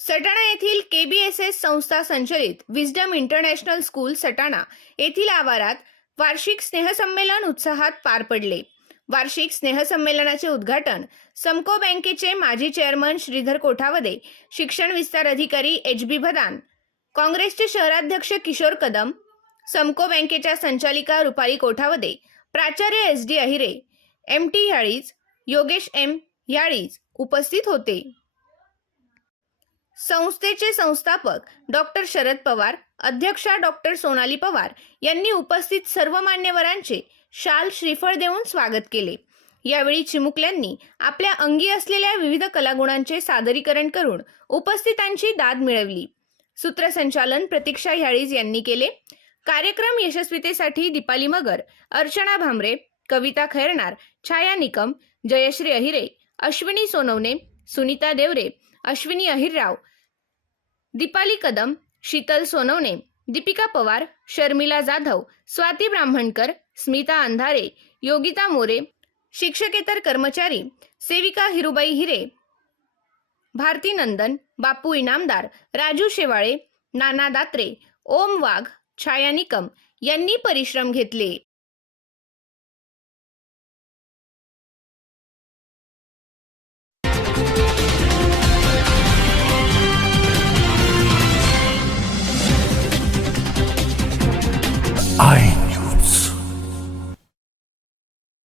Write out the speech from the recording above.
सटाणा येथील केबीएसएस संस्था संचलित विजडम इंटरनॅशनल स्कूल सटाणा येथील आवारात वार्षिक स्नेहसंमेलन उत्साहात पार पडले. वार्षिक स्नेहसंमेलनाचे उद्घाटन समको बँकेचे माजी चेअरमन श्रीधर कोठावदे शिक्षण विस्तार अधिकारी एच बी भदान काँग्रेसचे शहराध्यक्ष किशोर कदम समको बँकेच्या संचालिका रुपाली कोठावदे प्राचार्य S D Ahire M T Yalij Yogesh M Yalij उपस्थित होते. संस्थेचे संस्थापक डॉक्टर शरद पवार अध्यक्षा डॉक्टर सोनाली पवार यांनी उपस्थित सर्व मान्यवरांचे शाल श्रीफळ देऊन स्वागत केले. यावेळी चिमुकल्यांनी आपल्या अंगी असलेल्या विविध कलागुणांचे सादरीकरण करून उपस्थितांची दाद मिळवली. सूत्रसंचालन प्रतीक्षा ह्याळीज यांनी केले. कार्यक्रम यशस्वीतेसाठी दीपाली मगर अर्चना भामरे कविता खैरनार छाया निकम जयश्री अहिरे अश्विनी सोनवणे सुनीता देवरे अश्विनी अहिरराव दीपाली कदम शीतल सोनवणे दीपिका पवार शर्मिला जाधव स्वाती ब्राह्मणकर स्मिता अंधारे योगिता मोरे शिक्षकेतर कर्मचारी सेविका हिरुबाई हिरे भारती नंदन बापू इनामदार राजू शेवाळे नाना दात्रे ओम वाघ छाया निकम यांनी परिश्रम घेतले.